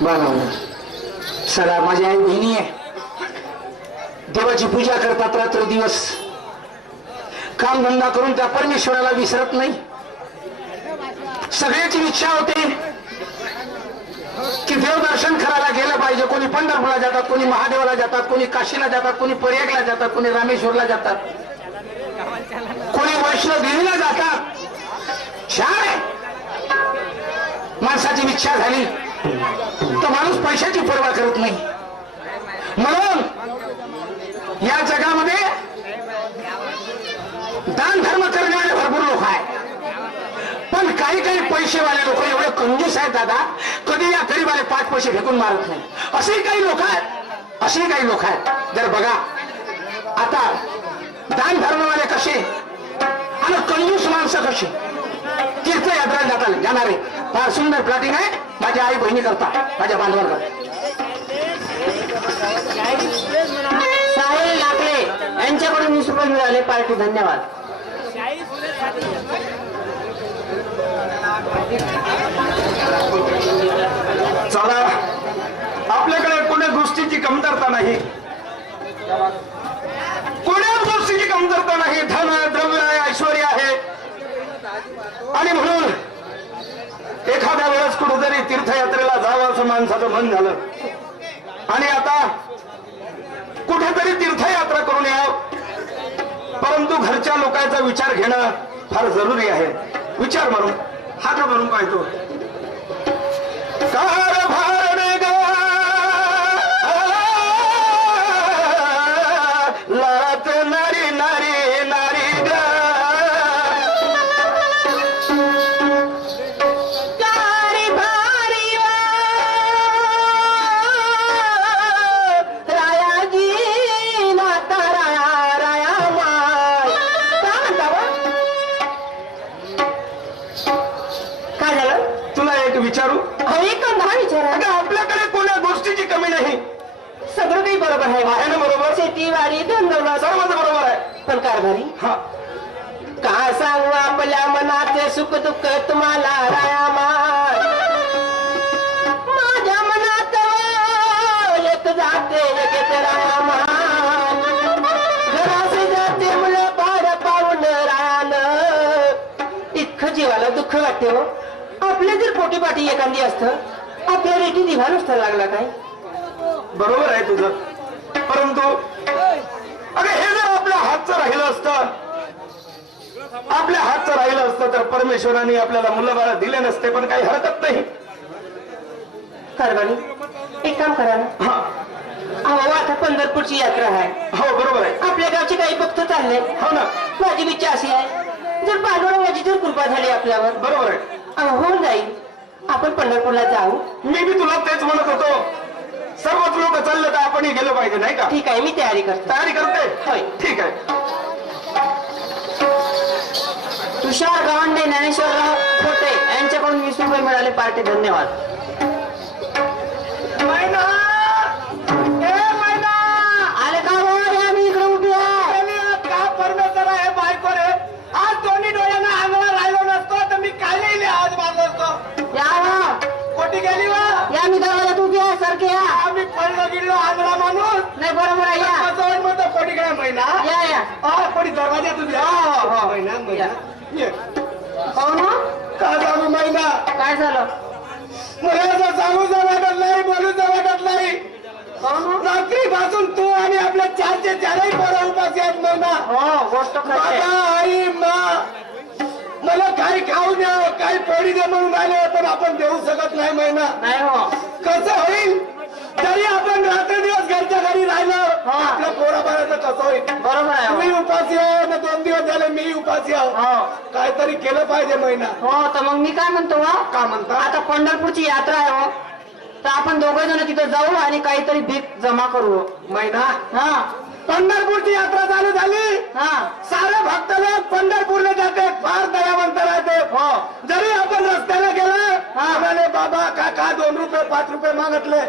बरोबर. सगळा माझी आई बहिणी आहे, देवाची पूजा करतात रात्र दिवस, काम धंदा करून त्या परमेश्वराला विसरत नाही. सगळ्याची इच्छा होते की देवदर्शन करायला गेलं पाहिजे. कोणी पंढरपूरला जातात, कोणी महादेवाला जातात, कोणी काशीला जातात, कोणी प्रयागला जातात, कोणी रामेश्वरला जातात, कोणी वैष्णोदेवीला जातात. छान आहे. माणसाची इच्छा झाली तर माणूस पैशाची पर्वा करत नाही. म्हणून या जगामध्ये दान धर्म करणारे भरपूर लोक आहेत, पण काही काही पैसेवाले लोक एवढे कंजूस आहेत दादा, कधी या गरीबाले 5 पैसे फेकून मारत नाही. असे काही लोक आहेत, असे काही लोक आहेत. जर बघा आता दान धर्मवाले कसे आणि कंजूस माणसं कशी तीर्थयात्रा जाणारे. फार सुंदर प्लॉटिंग आहे माझ्या आई बहिणी करता, माझ्या बांधवांना. साहिल लाकले यांच्याकडून 20 रुपये मिळाले. पार्टी धन्यवाद. चला, आपल्याकडे कोण्या गोष्टीची कमतरता नाही, कोण्या गोष्टीची कमतरता नाही. धन द्रव्य आहे, ऐश्वर्य आहे. आणि म्हणून एखाद्या वेळेस कुठेतरी तीर्थयात्रेला जावं असं माणसाचं मन झालं आणि आता कुठेतरी तीर्थयात्रा करून यावं, परंतु घरच्या लोकांचा विचार घेणं फार जरुरी आहे. विचार म्हणून हात म्हणून पाहतो लात नारी नारी नारी ग विचारू. आपल्याकडे कोणत्या गोष्टीची कमी नाही, सगळं काही बरोबर आहे. आहे ना बरोबर. शेती वाडी धंदोला सर्वच बरोबर आहे. पण कारभारी का सांगू आपल्या मनाचे सुख दुःख तुम्हाला रायामान. माझ्या मनात एक जाते एक येते रायामान. घराचे जाते मुलं पार पाहून रान. इतकं जीवाला दुःख वाटते हो. आपल्या जर पोटीपाठी एखादी असतं आपल्या रेटी दिवा नुसतं लागला काय. बरोबर आहे तुझं, परंतु अरे हे जर आपल्या हातचं राहिलं असतं, आपल्या हातचं राहिलं असतं तर परमेश्वराने आपल्याला मुलं बाळ दिले नसते. पण काही हरकत नाही. कारभारी एक काम करा ना. अहो आता पंढरपूरची यात्रा आहे. हो बरोबर आहे. आपल्या गावचे काही भक्त चालले. हो ना. माझी इच्छा अशी आहे जर पांडुरंगाची जर कृपा झाली आपल्यावर, बरोबर आहे, होऊन जाईल. आपण पंढरपूरला जाऊ. मी बी तुला तेच म्हणत होतो. सर्वच लोक चालले तर आपणही गेलो पाहिजे नाही का. ठीक आहे, मी तयारी करतो. तयारी करते. होय. ठीक आहे. तुषार गावंडे ज्ञानेश्वरराव खोटे यांच्याकडून 20 रुपये मिळाले. पार्टी धन्यवाद. आले का बोल. आम्ही इकडे उभी आहे. का परमेश्वर आहे बायको रे. आज दोन्ही डोळ्यांना आंधळा राहिलो नसतो तर मी काय लिहिले आज मारलो असतो. या कोटी गेली वा. या मी दरवाजात उभी आहे. सारखे या. आम्ही पडलो गिडलो आंधळा माणूस नाही बरोबर आहे. या कोटी काय महिना. या या. कोटी दरवाजात उभी. महिना महिना हो ना. का सांगू महिना. काय झालं. मला असं सांगूचा वाटत नाही, बोलूचा वाटत नाही. रात्री पासून तू आणि आपल्या 4चे 4ही पोरं उपाशी आहेत महिना. हो गोष्ट खरी. आई मा मला काही खाऊ द्या, काही पोळी द्या म्हणून आले, पण आपण देऊ शकत नाही महिना. नाही हो. कसं होईल. जरी आपण रात्र दिवस घरच्या घरी राहिलं आपल्या पोराबाळाचं कसं होईल. बरोबर आहे. मी उपाशी आहे ना, 2 दिवस झाले मी उपाशी आहे. काहीतरी केलं पाहिजे महिना. हो तर मग मी काय म्हणतो का म्हणता. आता पंढरपूरची यात्रा आहे हो, तर आपण दोघे जण तिथे जाऊ आणि काहीतरी भीक जमा करू महिना. हा. पंढरपूरची यात्रा चालू झाली. सारे भक्त लोक पंढरपूरला जाते. फार दयावंत राहते. जरी आपण रस्त्याला गेलं म्हणाले बाबा काका 2 रुपये 5 रुपये मागितले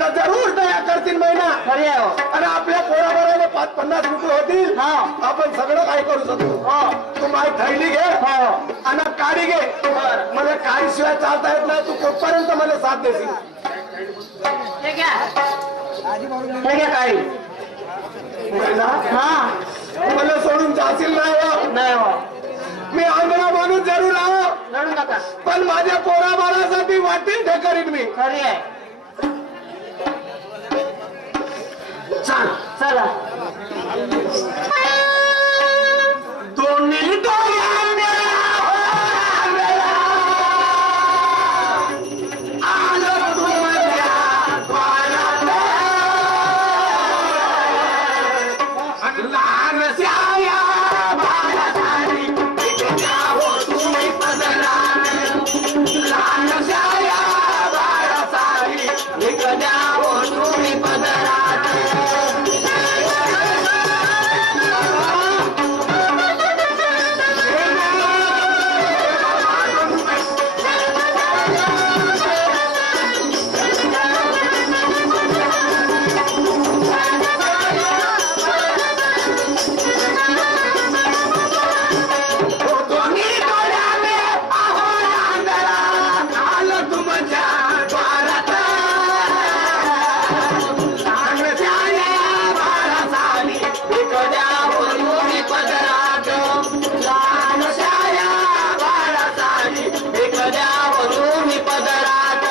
तर जरूर दया करतील महिना. खरी आहे. आणि आपल्या पोराबरोबर 5-50 रुपये होतील. आपण सगळं काही करू शकतो. तू माझी थैली घे आणि काडी घे. मला काडी शिवाय चालता येत नाही. तू कुठपर्यंत मला साथ देशील. हे घ्या काळी महिला, हा मला सोडून जाशील नाही हो. नाही हो मी आंधळा माणूस जरूर आहो, रडू नका पण माझ्या पोराबाळासाठी वाटेल ते करीन मी. खरी आहे चाल चला दोन्ही डोळ्यांना आलं तुझ्या द्वारात. लहानशा या बाळासाठी इथे जावं तुम्ही पदरात. लहानशा या बाळासाठी इथे जावं तुम्ही पदरात. दोन्ही डोळ्याने पाहो अंधारा, आलं तुमच्या द्वारात. लहानशा या बाळासाठी इथे जावं तुम्ही पदरात. लहानशा या बाळासाठी इथे जावं तुम्ही पदरात.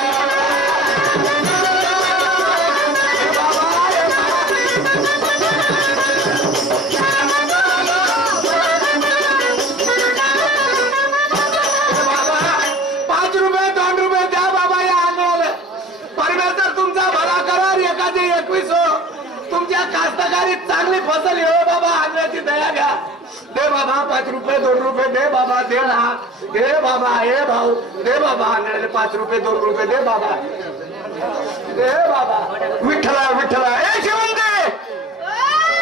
बाबा, 5 रुपये 2 रुपये द्या बाबा या आंधळ्याला. परमेश्वर तुमचा भला करार एकाचे 21 हो. तुमच्या कास्तकारीत चांगली फसल येऊ बाबा, आंधळ्याची दया घ्या. दे बाबा 5 रुपये 2 रुपये दे बाबा, दे ना. दे बाबा, हे भाऊ दे बाबा, आंधळ्याला 5 रुपये 2 रुपये दे बाबा, दे बाबा. विठ्ठला विठ्ठला. ए शेवंते,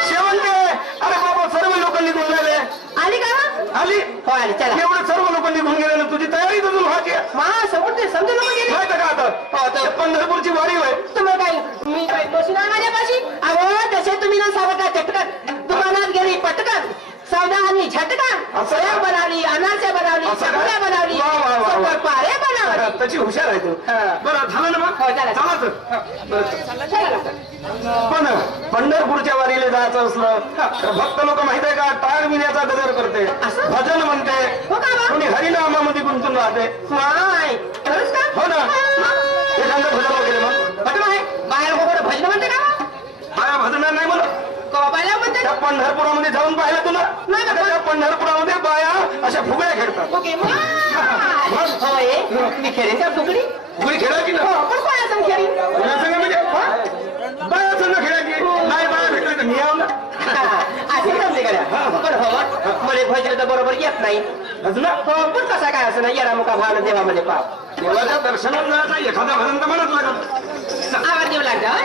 शेवंते. अरे बाबा, सर्व लोक निघून गेले. आली का आली हो आली चला एवढे सर्व लोक निघून गेले ना, तुझी तयारी अजून व्हायची आहे. मा समजते समजू नको गेली माहिती का आता हो, तर- ते पंढरपूरची वारी होय. तुम्हाला काय मी काय दोषी नाही माझ्यापाशी अहो तसे तुम्ही ना सावका चटकन दुकानात गेली पटकन सौदा आणि झटकन असं? सया बनवली अनारसे बनवली असं का? चकल्या बनवली वा, वा, वा, वा. पारे बनवले त्याची हुशार आहे तू. हा. बरं झालं ना मग हो, झालं. चला तर. बरं. चला. पण पंढरपूरच्या वारीला जायचं असलं तर भक्त लोक माहित आहे का, टाळ विण्याचा गजर करते, असं? भजन म्हणते, हो का बा? कोणी हरिनामामध्ये गुंतून राहते. माय खरंच का हो ना. एखादं भजन वगैरे मग भजन आहे बाहेर वगैरे भजन म्हणते का बाया भजणार नाही म्हणत. कवायला म्हणते त्या पंढरपुरामध्ये जाऊन पाहिलं तुला नाही ना. त्या पंढरपुरामध्ये बाया अशा फुगड्या खेळतात. ओके होय मी खेळेन का फुगडी फुगडी खेळायची ना. हो पण कोणा संग खेळीन तुला सांगा म्हणजे बाया संग खेळायची नाही. बाया भेटली तर मी यावं ना. असे समजे गड्या पण हो मला भजन तर बरोबर येत नाही भजन हो पण कसा काय असं ना येरा मुका भावना देवामध्ये पाप देवाच्या दर्शनात जायचं एखादा भजन तर म्हणत लागत. आवाज देऊ लागला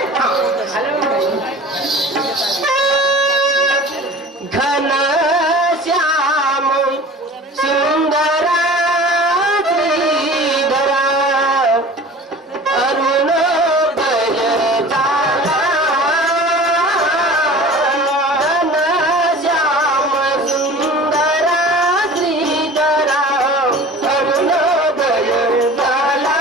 घन श्याम सुंदरा श्रीधरा अरुण दय झाला घन श्याम सुंदरा श्रीधरा अरुण दय झाला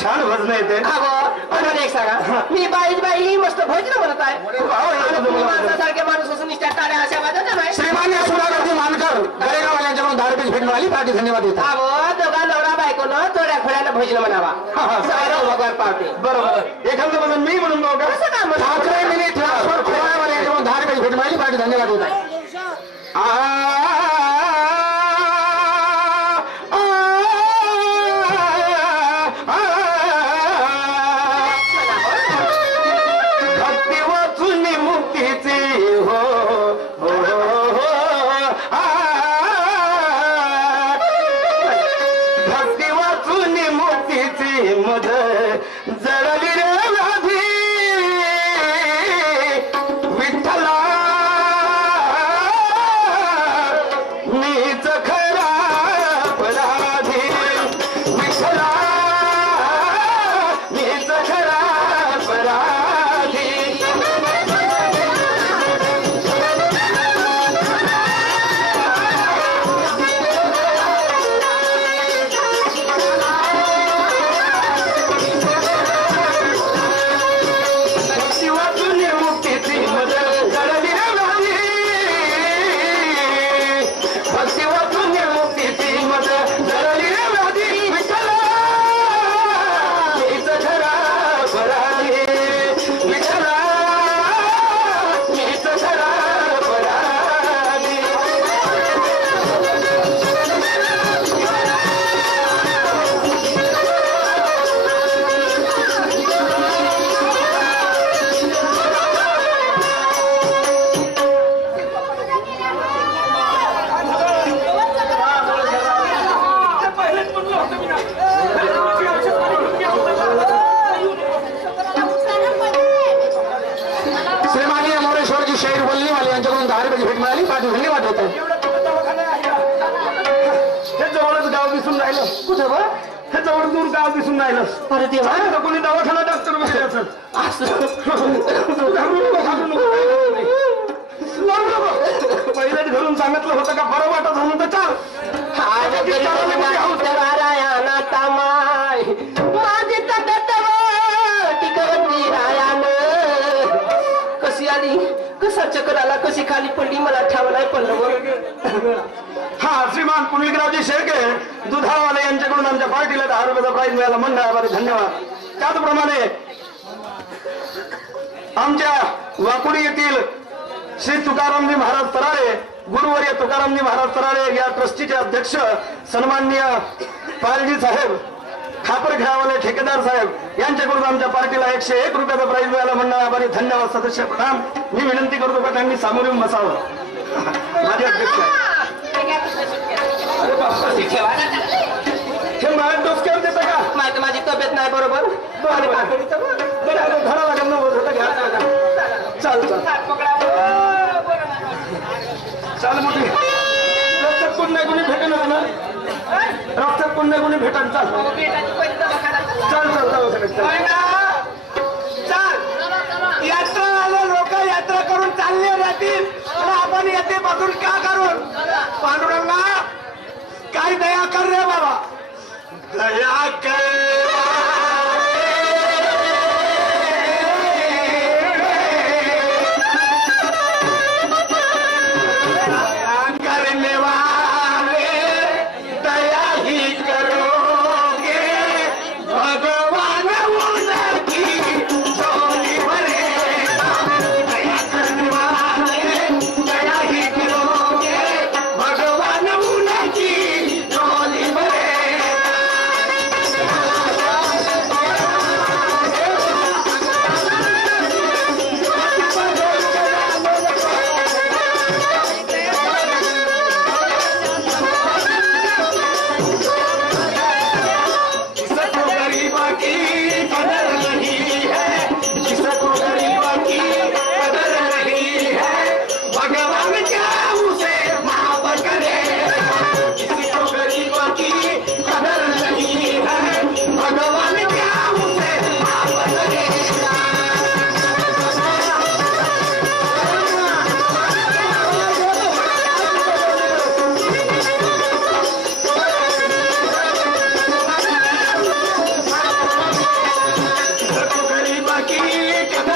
छान भजन येते मला एक सांगा, मी बाई मस्त भजन म्हणत आहे आणि तुम्ही माणसासारखे माणूस असून निष्ठा टाळ्या अशा वाजवता नाही. श्रीमान्य सुधागरजी मानकर गडेगाववाल्यांच्याकडून 10 रुपये भेट मिळाली पाठी धन्यवाद देतात. दोघा नवरा बायकोनं थोड्या खोड्यानं भजन म्हणावा. भगवान पावते. बरोबर. एखादं भजन मी म्हणून बघा. कसं काय म्हणतो? ठाकरे मिनी ट्रान्सफर खोळावाल्यांच्याकडून 10 रुपये भेट मिळाली पाठी धन्यवाद देतात. भक्ती वाचून मुक्तीची हो हो हो भक्ती वाचून मुक्तीची मद जळली रे व्याधी विठ्ठला मीच खरा अपराधी विठ्ठला मीच खरा अपराधी. भक्ती वाचून मुक्तीची मद जळली रे व्याधी भक्ती वाचून मुक्तीची मद जळली रे व्याधी विठ्ठला मीच खरा अपराधी विठ्ठला मीच खरा अपराधी. श्रीमान्य मोरेश्वरजी शेर वल्लीवाले यांच्याकडून 10 रुपये भेट मिळाली पाठी धन्यवाद देतात. हे जवळच गाव दिसून राहिलं. कुठं बा? हे जवळ दूर गाव दिसून राहिलं. अरे देवा. आता कोणी दवाखाना डॉक्टर बसले असेल. पहिलेच घरून सांगितलं होतं का बरं वाटत म्हणून तर चाल. तामाय माझी तब्येत टिकवती रायानं कशी आली कसा चक्कर आला कशी खाली पडली मला ठाव नाही पडलं. हा श्रीमान पुंडलिकरावजी शेळके दुधावाले यांच्याकडून आमच्या पार्टीला 10 रुपयाचा प्राईज मिळाला. मंडळाद्वारे धन्यवाद. त्याचप्रमाणे आमच्या वाकुडी येथील श्री तुकारामजी महाराज तराळे गुरुवर्य तुकारामजी महाराज तराळे या ट्रस्टीचे अध्यक्ष सन्माननीय पालजी साहेब खापर खेळावाले ठेकेदार साहेब यांच्याकडून आमच्या पार्टीला 101 रुपयाचा प्राईज मिळाला. मंडळाद्वारे धन्यवाद. सदस्य प्रणाम. मी विनंती करतो का त्यांनी सामोर येऊन बसावं. माझे अध्यक्ष अरे बाप्पा हे माझ्या डोसक्यावर देतं का? माहिती माझी तब्येत नाही बरोबर. घरा लागेल ना होतं घ्या. चाल चाल चाल मोठी रस्त्यात कोण नाही कोणी भेटेल ना. रस्त्यात कोण नाही कोणी भेटेल. चाल चाल चाल चाल यात्रा आले लोक यात्रा करून चालले राहतील पण आपण येथे बसून का करून पांडुरंगा काय दया कर रे बाबा. दया कर करने वाले दया ही करोगे भगवान उनकी झोली भरेगा. दया करने वाले दया ही करोगे भगवान उनकी झोली भरेगा. की